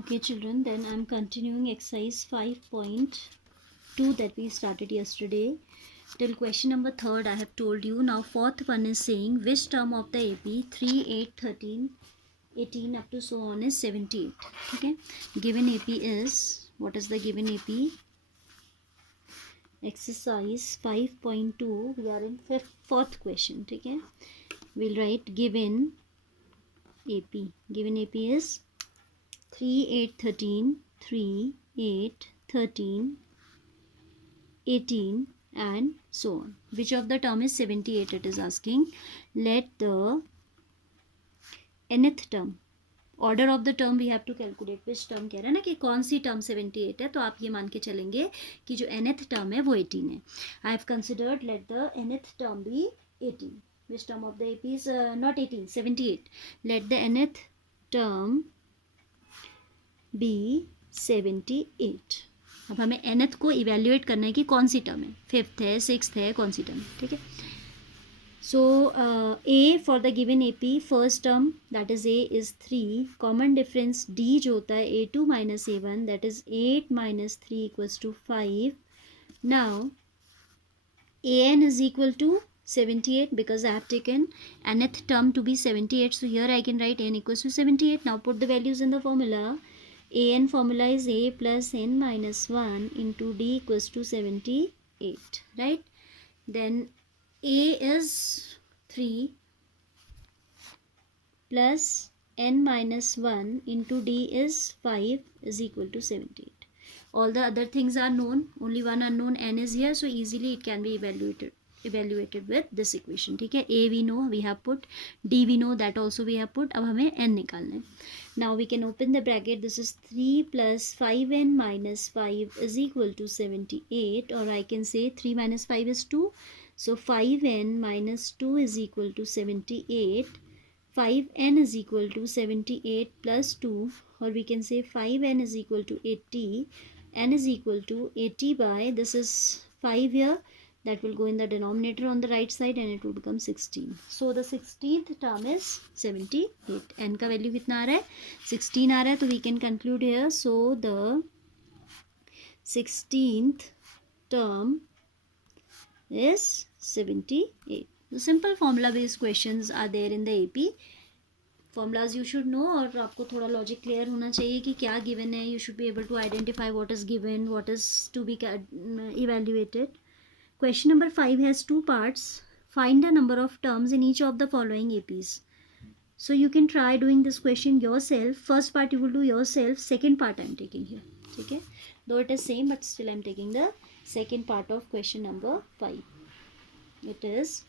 Okay, children, then I'm continuing exercise 5.2 that we started yesterday. Till question number 3rd, I have told you. Now, fourth one is saying which term of the AP 3, 8, 13, 18 up to so on is 78. Okay, given AP is, what is the given AP? Exercise 5.2, we are in fourth question. Okay, we'll write given AP. Given AP is 3, 8, 13, 3, 8, 13, 18 and so on. Which of the term is 78 it is asking. Let the nth term, order of the term we have to calculate. Which term कह रहा है ना कि कौन सी term 78 है, तो आप ये मान के चलेंगे कि जो nth टर्म है वो 18 है. I have considered let the nth term be 18. Which term of the AP is not 18, 78. Let the nth term be 78. अब हमें nth को इवेल्युएट करना है कि कौन सी टर्म है, 5th है, 6th है, कौन सी टर्म है. ठीक है. So A for the given AP first term that is A is 3. Common difference D जो होता है A2 minus A1 that is 8 minus 3 equals to 5. Now AN is equal to 78 because I have taken nth term to be 78. So here I can write n equals to 78. Now put the values in the formula. AN formula is A plus n minus 1 into D equals to 78. Right? Then A is 3 plus n minus 1 into D is 5 is equal to 78. All the other things are known, only one unknown n is here, so easily it can be evaluated with this equation. ठीक है. A we know, we have put. D we know, that also we have put. अब हमें n निकालना है. Now we can open the bracket. This is 3 plus 5n minus 5 is equal to 78, or I can say 3 minus 5 is 2. So 5n minus 2 is equal to 78. 5n is equal to 78 plus 2, or we can say 5n is equal to 80. N is equal to 80 by, this is 5 here, that will go in the denominator on the right side and it will become 16. So the 16th term is 78. N का value कितना आ रहा है, 16 आ रहा है, तो we can conclude here. So the 16th term is 78. The simple formula based questions are there in the AP. Formulas you should know, और आपको थोड़ा लॉजिक क्लियर होना चाहिए कि क्या गिवन है. You should be able to identify what is given, what is to be evaluated. Question number 5 has 2 parts. Find the number of terms in each of the following APs. So you can try doing this question yourself. First part you will do yourself. Second part I am taking here. ठीक है. Though it is same, but still I am taking the second part of question number 5. It is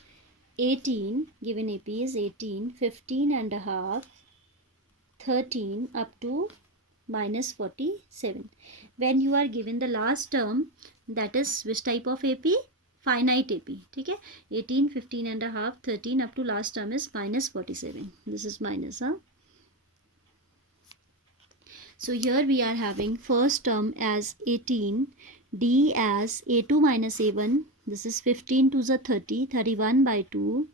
18, given AP is 18, 15 and a half, 13 up to minus 47. When you are given the last term, that is which type of AP? Finite AP. ठीक है. 18, 15 and a half, 13 up to last term is minus 47. This is minus, huh? So here we are having first term as 18, D as A2 minus A1. This is 15 to the 30, 31 by 2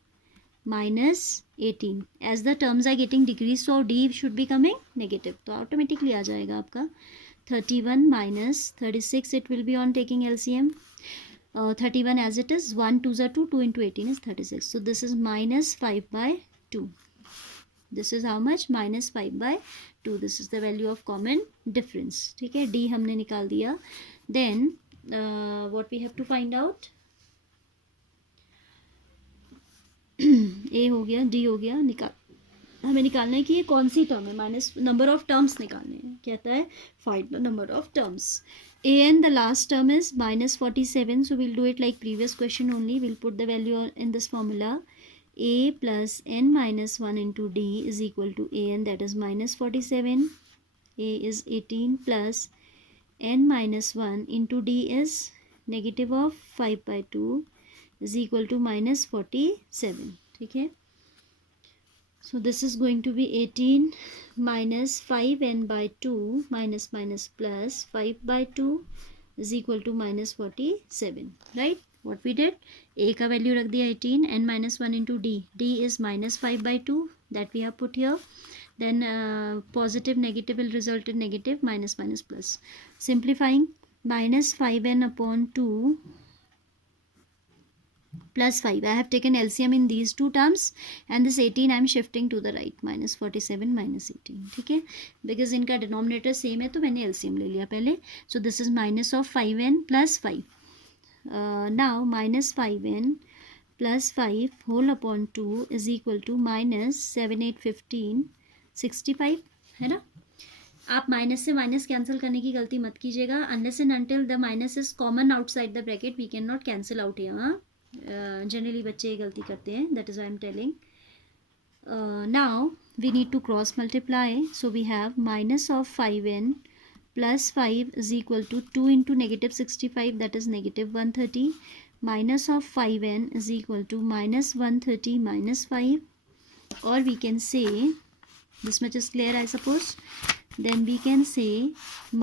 minus 18. As the terms are getting decreased, so D should be coming negative. तो automatically आ जाएगा आपका 31 minus 36. It will be on taking LCM. 31 as it is, 1 to the 2, 2 into 18 is 36. So this is minus 5 by 2. This is how much? Minus 5 by 2. This is the value of common difference. ठीक है. D हमने निकाल दिया. Then what we have to find out? A हो गया, D हो गया. हमें निकालना है कि ये कौन सी टर्म है. माइनस नंबर ऑफ टर्म्स निकालने हैं. कहता है find the number of terms. AN the last term is minus 47. So we'll do it like previous question only. We'll put the value in this formula. A plus n minus 1 into D is equal to AN, that is minus 47. A is 18 plus n minus 1 into D is negative of 5 by 2 is equal to minus 47. ठीक है. So this is going to be 18 minus 5n by 2 minus minus plus 5 by 2 is equal to minus 47. Right? What we did? A का value रख दिया 18, n minus 1 into D. D is minus 5 by 2 that we have put here. then positive negative will result in negative, minus minus plus. Simplifying, minus 5n upon 2 plus 5. I have taken LCM in these two terms, and this 18 I am shifting to the right, minus 47 minus 18. ठीक है, because इनका denominator same है तो मैंने LCM ले लिया पहले. So this is minus of 5n plus 5. Now minus 5n plus 5 whole upon 2 is equal to minus 7 8 15 65, है ना. आप माइनस से माइनस कैंसिल करने की गलती मत कीजिएगा. Unless and until the minus is common outside the bracket we can not cancel out here. Generally बच्चे ये गलती करते हैं, that is I am telling. Now we need to cross multiply. So we have minus of 5n plus 5 is equal to 2 into negative 65, that is negative 130. Minus of 5n is equal to minus 130 minus 5, or we can say, this much is clear I suppose, then we can say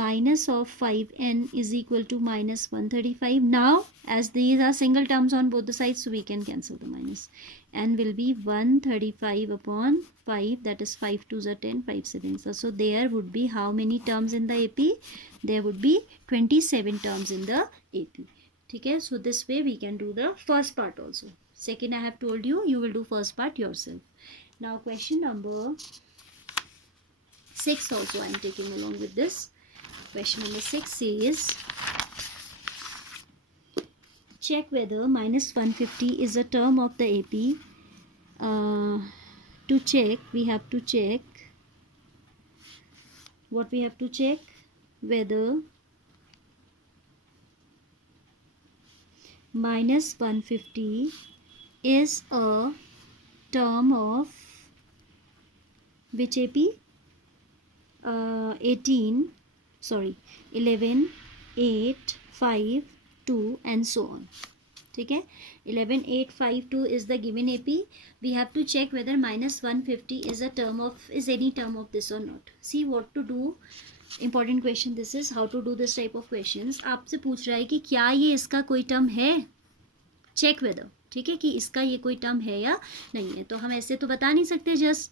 minus of 5n is equal to minus 135. Now as these are single terms on both the sides, so we can cancel the minus. N will be 135 upon 5, that is 5 2s are 10, 5 7s are. So there would be how many terms in the AP? There would be 27 terms in the AP. ठीक है, so this way we can do the first part also. Second I have told you, you will do first part yourself. Now question number 6 also I am taking along with this. Question number 6 says, check whether minus 150 is a term of the AP. To check, we have to check, what we have to check, whether minus 150 is a term of which AP? 11, 8, 5, 2 and so on. ठीक है, 11, 8, 5, 2 is the given AP. We have to check whether minus 150 is a term of, is any term of this or not. See what to do. Important question this is, how to do this type of questions. आपसे पूछ रहा है कि क्या ये इसका कोई term है, चेक वेदर. ठीक है, कि इसका ये कोई टर्म है या नहीं है. तो हम ऐसे तो बता नहीं सकते just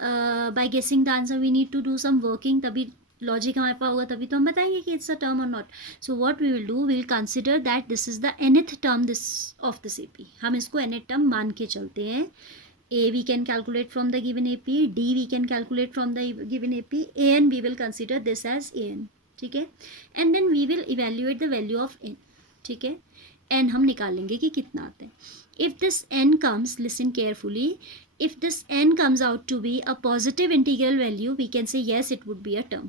by guessing the answer. We need to do some working, तभी लॉजिक हमारे पास होगा, तभी तो हम बताएंगे कि इट्स अ टर्म और not. So what we will do, we will consider that this is the nth term this of this AP. हम इसको nth टर्म मान के चलते हैं. A we can calculate from the given AP, D we can calculate from the given AP, AN we will consider this as AN. ठीक है, and then we will evaluate the value of N. ठीक है, N हम निकाल लेंगे कि कितना आता है. If this N comes, listen carefully, if this N comes out to be a positive integral value, we can say yes, it would be a term.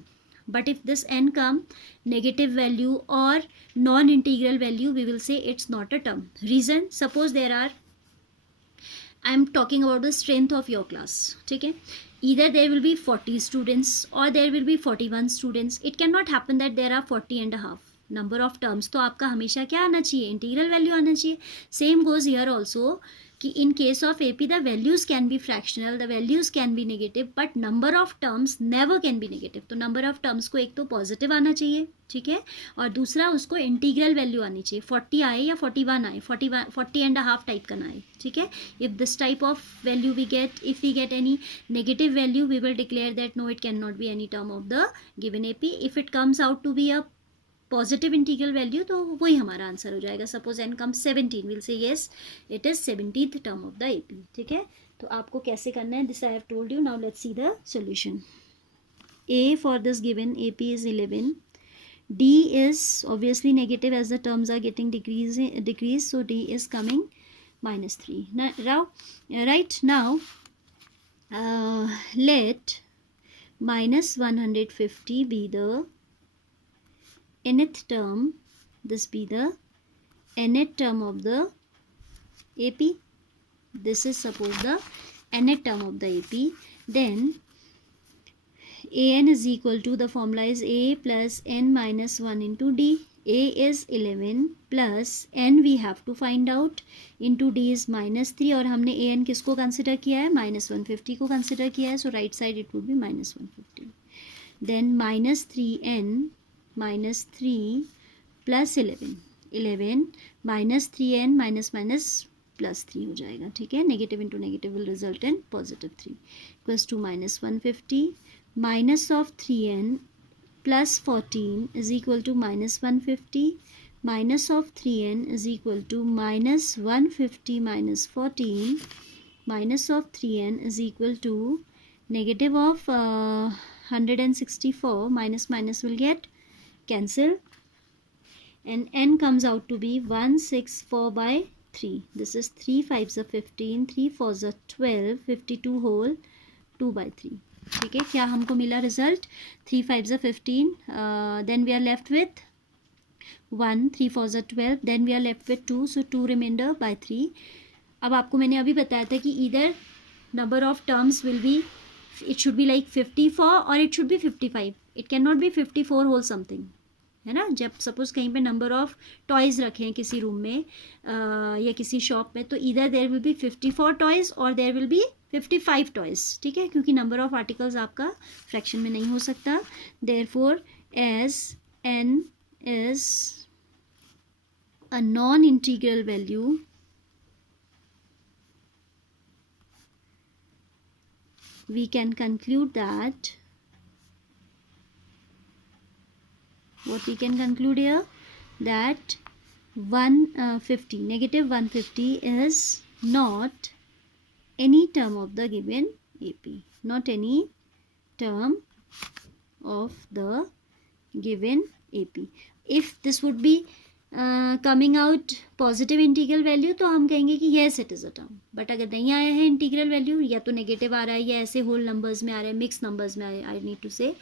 But if this N come negative value or non-integral value, we will say it's not a term. Reason, suppose there are, I am talking about the strength of your class. ठीक है, either there will be 40 students or there will be 41 students. It cannot happen that there are 40 and a half number of terms. तो आपका हमेशा क्या आना चाहिए, integral value आना चाहिए. सेम गोज हियर ऑल्सो, कि in case of AP the values can be fractional, the values can be negative, but number of terms never can be negative. तो नंबर ऑफ टर्म्स को एक तो positive आना चाहिए, ठीक है, और दूसरा उसको इंटीग्रल वैल्यू आनी चाहिए. 40 आए या 41 आए, 40 एंड हाफ टाइप का ना आए. ठीक है, if this type of value we get, if we get any negative value, we will declare that no, it can not be any term of the given AP. If it comes out to be a positive integral value, तो वही हमारा answer हो जाएगा. Suppose n come 17, will say yes it is 17th term of the AP. ठीक है, तो आपको कैसे करना है, this I have told you. Now let's see the solution. A for this given AP is 11. D is obviously negative as the terms are getting decreased, so D is coming -3. Now, right now, let minus 150 be the nth term, this be the nth term of the AP. This is suppose the nth term of the AP. Then AN is equal to, the formula is A plus N minus 1 into D. A is 11 plus N we have to find out, into D is -3, और हमने AN किसको consider किया है, -150 को consider किया है. So right side it would be -150. Then -3N -3 plus 11 minus 3n minus +3 हो जाएगा, ठीक है. Negative into negative will result in +3 equals to -150 minus of 3n plus 14 is equal to -150 minus of 3n is equal to -150 minus 14 minus of 3n is equal to negative of 164. Minus minus will get cancelled and n comes out to be 164 by 3. This is 3 5s are 15, 3 4s are 12, 52 whole 2 by 3. ठीक है. क्या हमको मिला result? 3 5s are 15, then we are left with 1, 3 4s are 12, then we are left with 2, so 2 remainder by 3. अब आपको मैंने अभी बताया था कि इधर number of terms will be, it should be like 54 और it should be 55. It can not be 54 whole something, है ना. जब सपोज कहीं पे नंबर ऑफ टॉयज़ रखे हैं किसी रूम में या किसी शॉप में, तो इधर देयर विल बी 54 टॉयज़ और देयर विल बी 55 टॉयज़, ठीक है, क्योंकि नंबर ऑफ आर्टिकल्स आपका फ्रैक्शन में नहीं हो सकता. Therefore as n is a non integral value, we can conclude that what we can conclude here, that 150 negative 150 is not any term of the given AP, not any term of the given AP. If this would be coming out positive integral value तो हम कहेंगे कि yes it is a term. But अगर नहीं आया है integral value, या तो नेगेटिव आ रहा है या ऐसे होल नंबर्स में आ रहा है, मिक्स नंबर्स में आई नीड टू से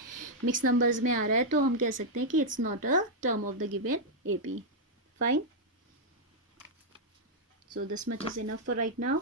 मिक्स नंबर्स में आ रहा है, तो हम कह सकते हैं कि it's not a term of the given AP. Fine. So this much is enough for right now.